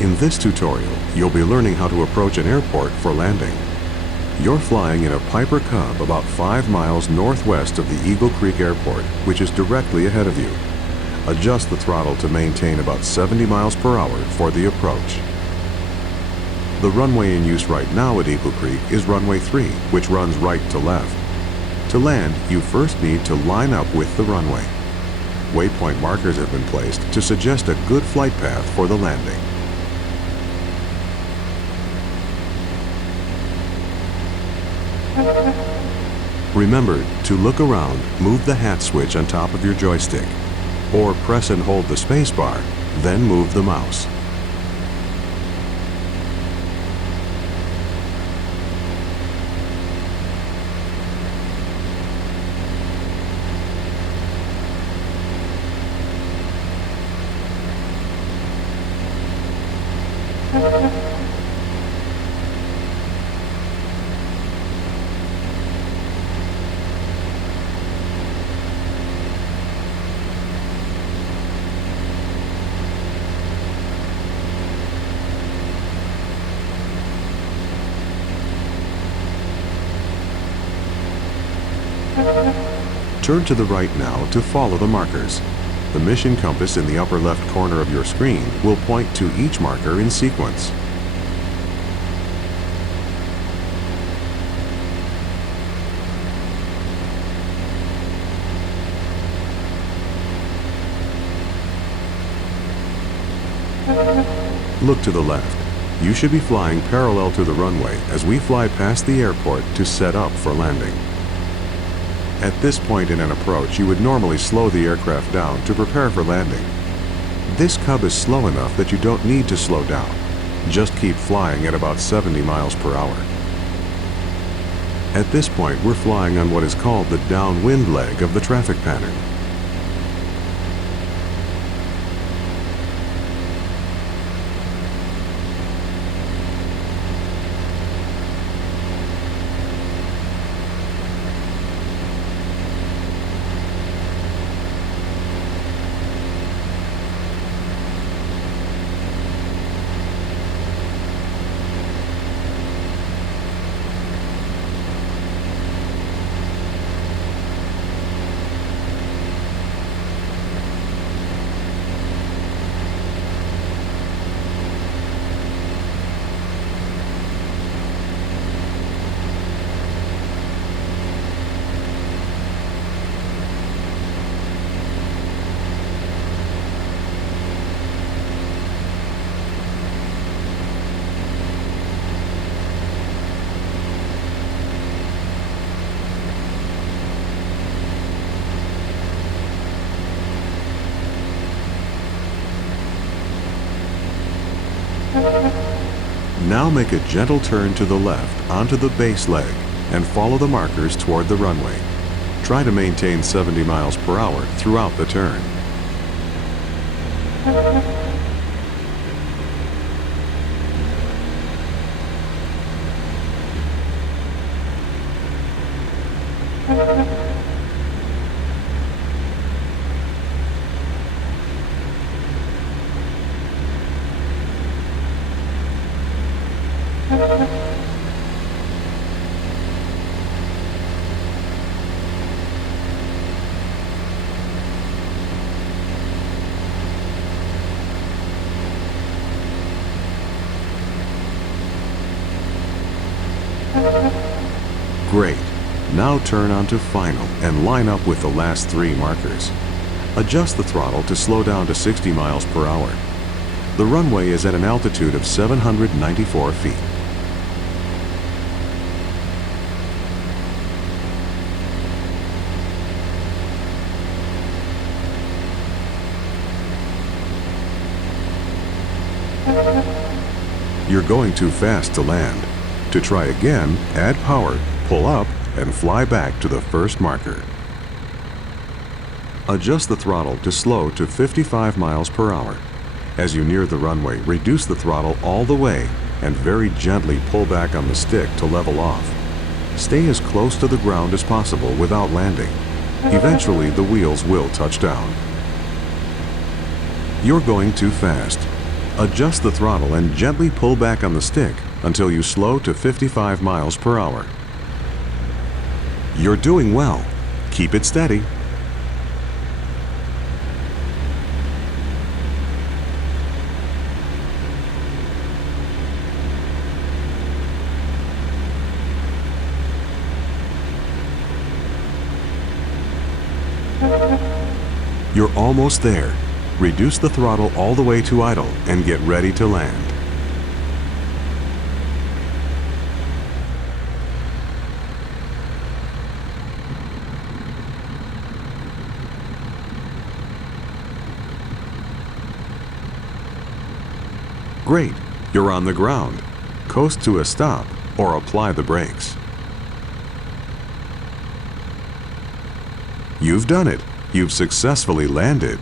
In this tutorial, you'll be learning how to approach an airport for landing. You're flying in a Piper Cub about 5 miles northwest of the Eagle Creek Airport, which is directly ahead of you. Adjust the throttle to maintain about 70 miles per hour for the approach. The runway in use right now at Eagle Creek is runway 3, which runs right to left. To land, you first need to line up with the runway. Waypoint markers have been placed to suggest a good flight path for the landing. Remember to look around, move the hat switch on top of your joystick, or press and hold the space bar, then move the mouse. Turn to the right now to follow the markers. The mission compass in the upper left corner of your screen will point to each marker in sequence. Look to the left. You should be flying parallel to the runway as we fly past the airport to set up for landing. At this point in an approach, you would normally slow the aircraft down to prepare for landing. This Cub is slow enough that you don't need to slow down. Just keep flying at about 70 miles per hour. At this point, we're flying on what is called the downwind leg of the traffic pattern. Now make a gentle turn to the left onto the base leg and follow the markers toward the runway. Try to maintain 70 miles per hour throughout the turn. Great. Now turn onto final and line up with the last 3 markers. Adjust the throttle to slow down to 60 miles per hour. The runway is at an altitude of 794 feet. You're going too fast to land. To try again, add power, pull up, and fly back to the first marker. Adjust the throttle to slow to 55 miles per hour. As you near the runway, reduce the throttle all the way and very gently pull back on the stick to level off. Stay as close to the ground as possible without landing. Eventually, the wheels will touch down. You're going too fast. Adjust the throttle and gently pull back on the stick until you slow to 55 miles per hour. You're doing well. Keep it steady. You're almost there. Reduce the throttle all the way to idle and get ready to land. Great, you're on the ground. Coast to a stop or apply the brakes. You've done it. You've successfully landed.